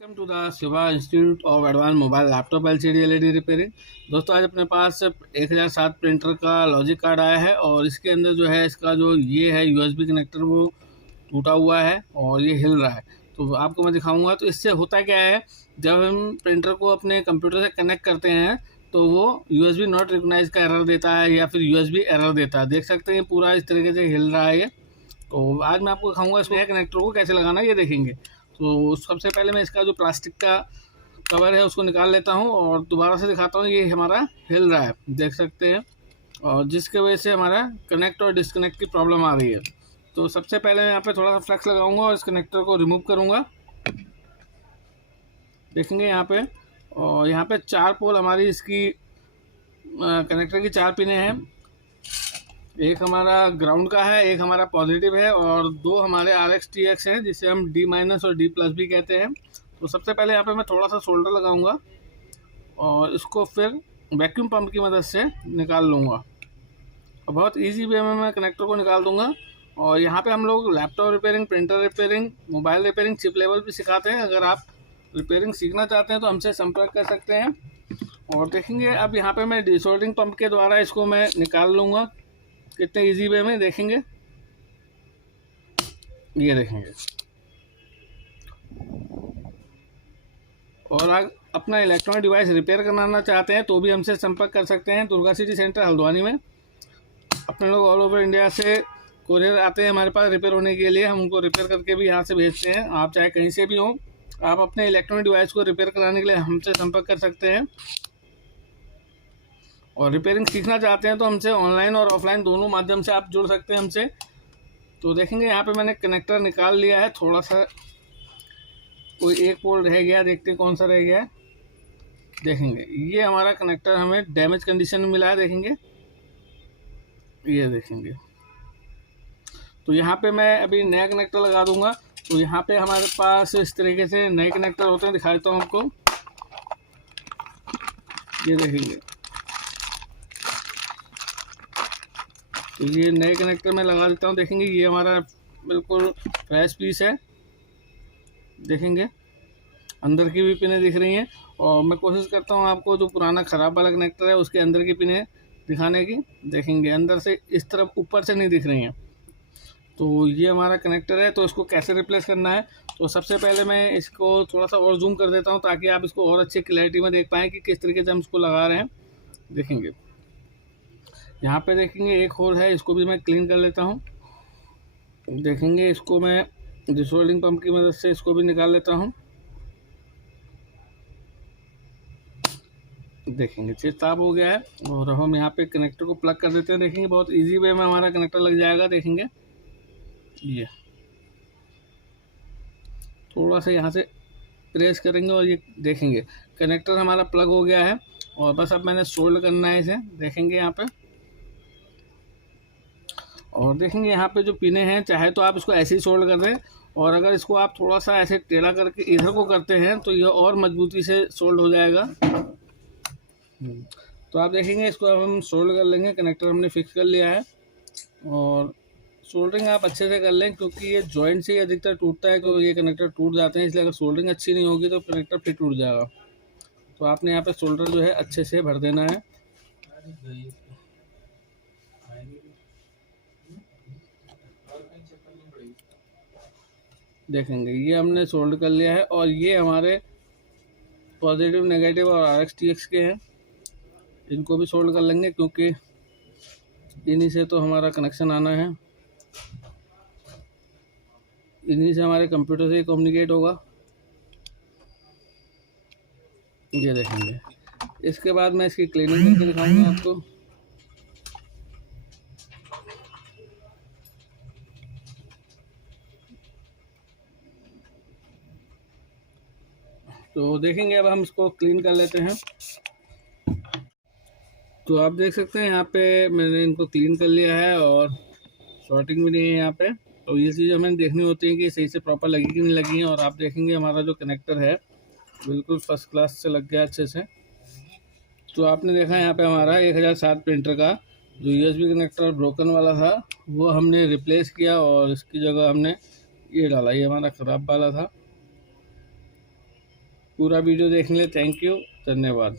Welcome to the Shiva institute of advance mobile laptop LCD LED repairing. दोस्तों, आज अपने पास 1007 प्रिंटर का लॉजिक कार्ड आया है और इसके अंदर जो है इसका जो ये है यूएसबी कनेक्टर वो टूटा हुआ है और ये हिल रहा है। तो आपको मैं दिखाऊंगा। तो इससे होता क्या है, जब हम प्रिंटर को अपने कंप्यूटर से कनेक्ट करते हैं तो वो यूएसबी नॉट रिकॉग्नाइज का एरर देता है या फिर यूएसबी एरर देता है। देख सकते हैं पूरा इस तरीके से हिल रहा है ये। तो आज मैं आपको दिखाऊंगा इसमें कनेक्टर को कैसे लगाना है, ये देखेंगे। तो सबसे पहले मैं इसका जो प्लास्टिक का कवर है उसको निकाल लेता हूँ और दोबारा से दिखाता हूँ। ये हमारा हिल रहा है, देख सकते हैं, और जिसके वजह से हमारा कनेक्ट और डिस्कनेक्ट की प्रॉब्लम आ रही है। तो सबसे पहले मैं यहाँ पे थोड़ा सा फ्लेक्स लगाऊंगा और इस कनेक्टर को रिमूव करूँगा। देखेंगे यहाँ पे, और यहाँ पे 4 पोल हमारी इसकी कनेक्टर की 4 पिनें हैं। एक हमारा ग्राउंड का है, एक हमारा पॉजिटिव है और 2 हमारे RX TX हैं जिसे हम D- और D+ भी कहते हैं। तो सबसे पहले यहाँ पे मैं थोड़ा सा सोल्डर लगाऊंगा और इसको फिर वैक्यूम पंप की मदद से निकाल लूँगा और बहुत इजी वे में मैं कनेक्टर को निकाल दूँगा। और यहाँ पे हम लोग laptop repairing, printer repairing, mobile repairing, chip level भी सिखाते हैं। अगर आप रिपेयरिंग सीखना चाहते हैं तो हमसे संपर्क कर सकते हैं। और देखेंगे अब यहाँ पे मैं डिसोल्डरिंग पंप के द्वारा इसको मैं निकाल लूँगा कितने इजी वे में, देखेंगे। ये देखेंगे। और अगर अपना इलेक्ट्रॉनिक डिवाइस रिपेयर कराना चाहते हैं तो भी हमसे संपर्क कर सकते हैं। दुर्गा सिटी सेंटर हल्द्वानी में अपने लोग ऑल ओवर इंडिया से कोरियर आते हैं हमारे पास रिपेयर होने के लिए। हम उनको रिपेयर करके भी यहाँ से भेजते हैं। आप चाहे कहीं से भी हो, आप अपने इलेक्ट्रॉनिक डिवाइस को रिपेयर कराने के लिए हमसे संपर्क कर सकते हैं। और रिपेयरिंग सीखना चाहते हैं तो हमसे ऑनलाइन और ऑफलाइन दोनों माध्यम से आप जुड़ सकते हैं हमसे। तो देखेंगे यहाँ पे मैंने कनेक्टर निकाल लिया है। थोड़ा सा कोई एक पोल रह गया, देखते हैं कौन सा रह गया है। देखेंगे ये हमारा कनेक्टर हमें डैमेज कंडीशन में मिला है, देखेंगे, ये देखेंगे। तो यहाँ पे मैं अभी नया कनेक्टर लगा दूंगा। तो यहाँ पे हमारे पास इस तरीके से नए कनेक्टर होते हैं, दिखा देता हूँ आपको। ये देखेंगे, तो ये नए कनेक्टर मैं लगा देता हूँ। देखेंगे ये हमारा बिल्कुल फ्रेश पीस है, देखेंगे अंदर की भी पिनें दिख रही हैं। और मैं कोशिश करता हूँ आपको जो पुराना ख़राब वाला कनेक्टर है उसके अंदर की पिनें दिखाने की। देखेंगे अंदर से इस तरफ ऊपर से नहीं दिख रही हैं। तो ये हमारा कनेक्टर है। तो इसको कैसे रिप्लेस करना है, तो सबसे पहले मैं इसको थोड़ा सा और जूम कर देता हूँ ताकि आप इसको और अच्छी क्लैरिटी में देख पाएँ कि किस तरीके से हम इसको लगा रहे हैं। देखेंगे यहाँ पे, देखेंगे एक होल है, इसको भी मैं क्लीन कर लेता हूँ। देखेंगे इसको मैं डिसोल्डिंग पंप की मदद से इसको भी निकाल लेता हूँ। देखेंगे चीज साफ हो गया है और हम यहाँ पे कनेक्टर को प्लग कर देते हैं। देखेंगे बहुत इजी वे में हमारा कनेक्टर लग जाएगा। देखेंगे ये थोड़ा सा यहाँ से प्रेस करेंगे और ये देखेंगे कनेक्टर हमारा प्लग हो गया है। और बस अब मैंने सोल्ड करना है इसे, देखेंगे यहाँ पे। और देखेंगे यहाँ पे जो पिने हैं, चाहे तो आप इसको ऐसे ही सोल्ड कर दें, और अगर इसको आप थोड़ा सा ऐसे टेढ़ा करके इधर को करते हैं तो ये और मजबूती से सोल्ड हो जाएगा। तो आप देखेंगे इसको अब हम सोल्ड कर लेंगे। कनेक्टर हमने फिक्स कर लिया है और सोल्डरिंग आप अच्छे से कर लें क्योंकि ये जॉइंट से ही अधिकतर टूटता है, क्योंकि ये कनेक्टर टूट जाते हैं। इसलिए अगर सोल्डरिंग अच्छी नहीं होगी तो कनेक्टर फिर टूट जाएगा। तो आपने यहाँ पे सोल्डर जो है अच्छे से भर देना है। देखेंगे ये हमने सोल्ड कर लिया है और ये हमारे पॉजिटिव, नेगेटिव और RX TX के हैं। इनको भी सोल्ड कर लेंगे क्योंकि इन्हीं से तो हमारा कनेक्शन आना है, इन्हीं से हमारे कंप्यूटर से कम्युनिकेट होगा। ये देखेंगे। इसके बाद मैं इसकी क्लीनिंग करके दिखाऊंगा आपको। तो देखेंगे अब हम इसको क्लीन कर लेते हैं। तो आप देख सकते हैं यहाँ पे मैंने इनको क्लीन कर लिया है और शॉर्टिंग भी नहीं है यहाँ पे। तो ये चीज़ हमें देखनी होती है कि सही से प्रॉपर लगी कि नहीं लगी है। और आप देखेंगे हमारा जो कनेक्टर है बिल्कुल फर्स्ट क्लास से लग गया अच्छे से। तो आपने देखा यहाँ पे हमारा 1007 प्रिंटर का जो USB कनेक्टर ब्रोकन वाला था वो हमने रिप्लेस किया और इसकी जगह हमने ये डाला। ये हमारा ख़राब वाला था। पूरा वीडियो देखने के लिए थैंक यू, धन्यवाद।